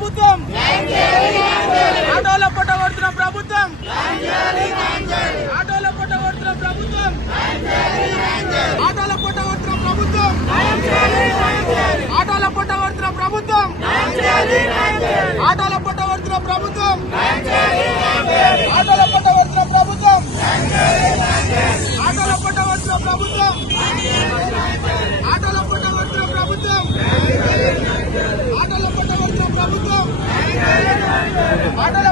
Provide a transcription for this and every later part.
ప్రభుత్వం. ఆటోలో పొట్ట ప్రభుత్వం. ఆటోలో పొట్ట కొడుతున్న ప్రభుత్వం. ఆటోలో పొట్ట కొడుతున్న ప్రభుత్వం. ఆటోలో పొట్ట ప్రభుత్వం. ఆటోలో పొట్ట ప్రభుత్వం. ఆటోలో పొట్ట ప్రభుత్వం. ఆటోలో పొట్ట ప్రభుత్వం. Vai,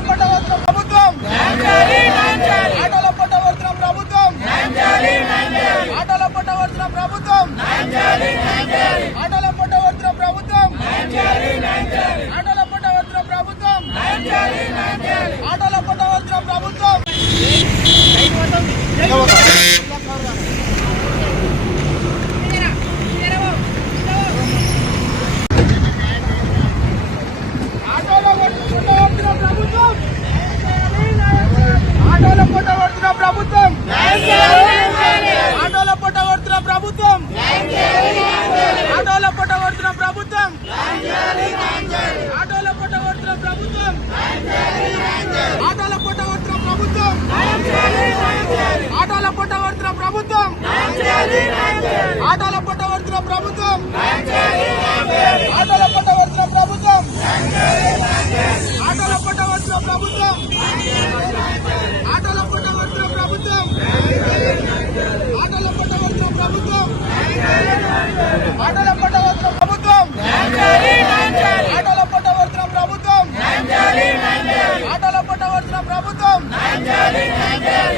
Mandarin, Mandarin.